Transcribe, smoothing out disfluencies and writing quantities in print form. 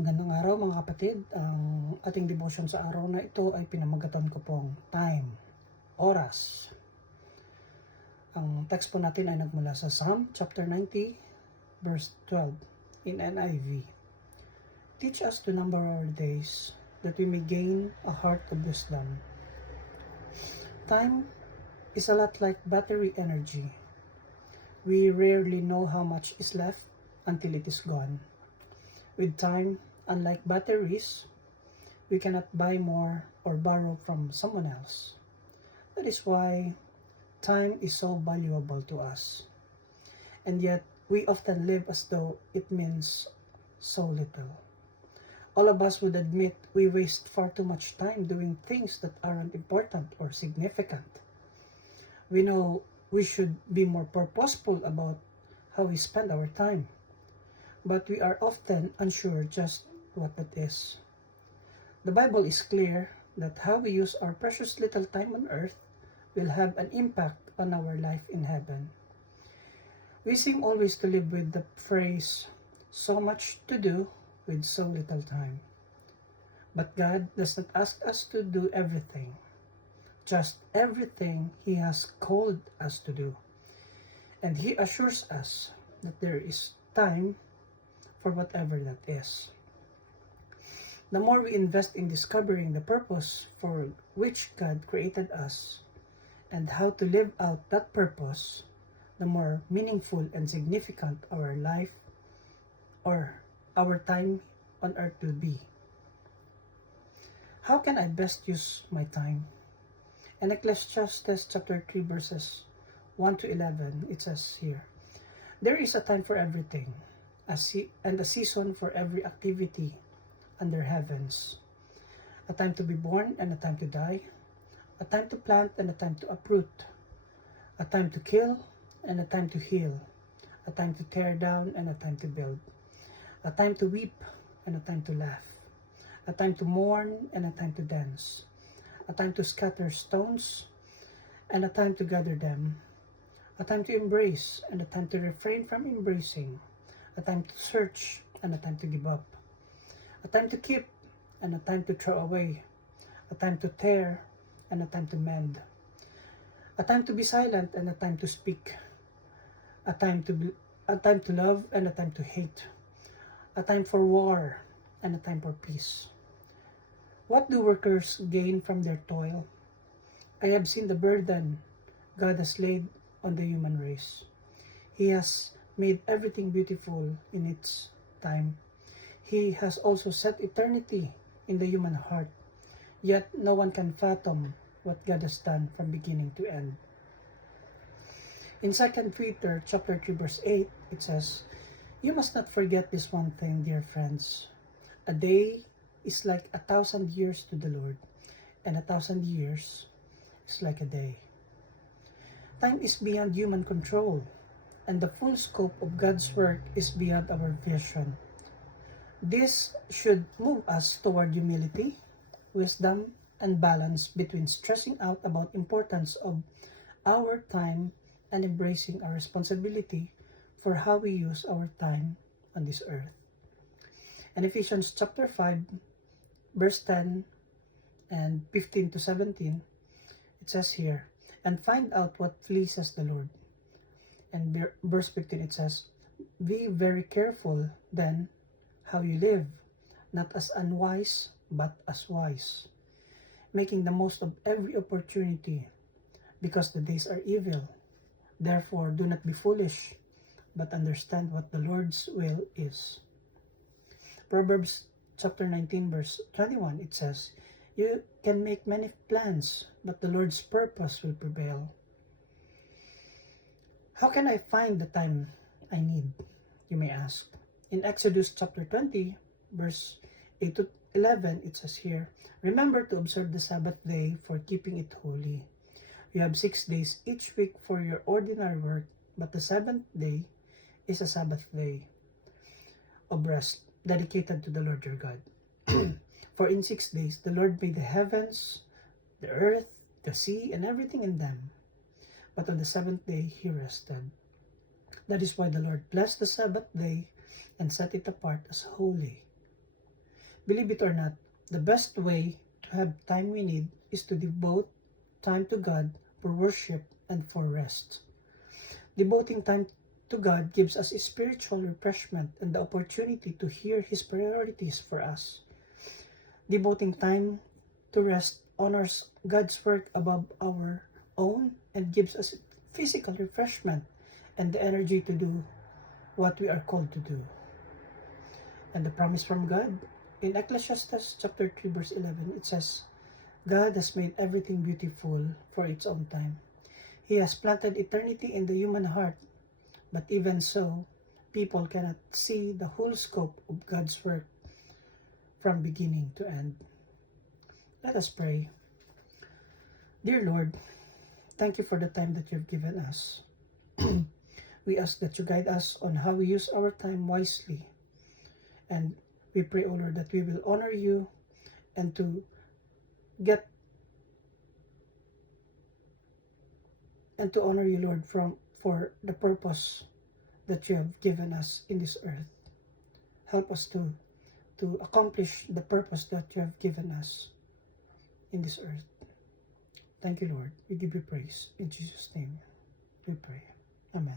Magandang araw mga kapatid. Ang ating devotion sa araw na ito ay pinamagatan ko pong time, oras. Ang text po natin ay nagmula sa Psalm chapter 90 verse 12 in NIV. Teach us to number our days that we may gain a heart of wisdom. Time is a lot like battery energy. We rarely know how much is left until it is gone. With time, unlike batteries, we cannot buy more or borrow from someone else. That is why time is so valuable to us. And yet, we often live as though it means so little. All of us would admit we waste far too much time doing things that aren't important or significant. We know we should be more purposeful about how we spend our time, but we are often unsure just what that is. The Bible is clear that how we use our precious little time on earth will have an impact on our life in heaven. We seem always to live with the phrase, so much to do with so little time. But God does not ask us to do everything, just everything He has called us to do. And He assures us that there is time for whatever that is. The more we invest in discovering the purpose for which God created us and how to live out that purpose, the more meaningful and significant our life or our time on earth will be. How can I best use my time? In Ecclesiastes chapter 3 verses 1 to 11, it says here, "There is a time for everything, and a season for every activity under heavens. A time to be born and a time to die. A time to plant and a time to uproot. A time to kill and a time to heal. A time to tear down and a time to build. A time to weep and a time to laugh. A time to mourn and a time to dance. A time to scatter stones and a time to gather them. A time to embrace and a time to refrain from embracing. A time to search and a time to give up. A time to keep and a time to throw away. A time to tear and a time to mend. A time to be silent and a time to speak. A time to love and a time to hate. A time for war and a time for peace. What do workers gain from their toil? I have seen the burden God has laid on the human race. He has made everything beautiful in its time. He has also set eternity in the human heart. Yet no one can fathom what God has done from beginning to end. In 2 Peter chapter 3 verse 8, it says, "You must not forget this one thing, dear friends. A day is like 1,000 years to the Lord, and 1,000 years is like a day." Time is beyond human control, and the full scope of God's work is beyond our vision. This should move us toward humility, wisdom, and balance between stressing out about importance of our time and embracing our responsibility for how we use our time on this earth. In Ephesians chapter 5, verse 10 and 15 to 17, it says here, "And find out what pleases the Lord." And verse 15, it says, "Be very careful then how you live, not as unwise, but as wise, making the most of every opportunity, because the days are evil. Therefore, do not be foolish, but understand what the Lord's will is." Proverbs chapter 19, verse 21, it says, "You can make many plans, but the Lord's purpose will prevail." How can I find the time I need, you may ask? In Exodus chapter 20, verse 8 to 11, it says here, "Remember to observe the Sabbath day for keeping it holy. You have 6 days each week for your ordinary work, but the seventh day is a Sabbath day of rest, dedicated to the Lord your God. For in 6 days the Lord made the heavens, the earth, the sea, and everything in them. But on the seventh day He rested. That is why the Lord blessed the Sabbath day and set it apart as holy. Believe it or not, the best way to have time we need is to devote time to God for worship and for rest. Devoting time to God gives us a spiritual refreshment and the opportunity to hear His priorities for us. Devoting time to rest honors God's work above our own and gives us physical refreshment and the energy to do what we are called to do. And the promise from God in Ecclesiastes chapter 3 verse 11, it says, God has made everything beautiful for its own time. He has planted eternity in the human heart, but even so, people cannot see the whole scope of God's work from beginning to end. Let us pray. Dear Lord, thank you for the time that you've given us. We ask that you guide us on how we use our time wisely. And we pray, O Lord, that we will honor you and to honor you, Lord, for the purpose that you have given us in this earth. Help us to accomplish the purpose that you have given us in this earth. Thank you, Lord. We give you praise. In Jesus' name we pray. Amen.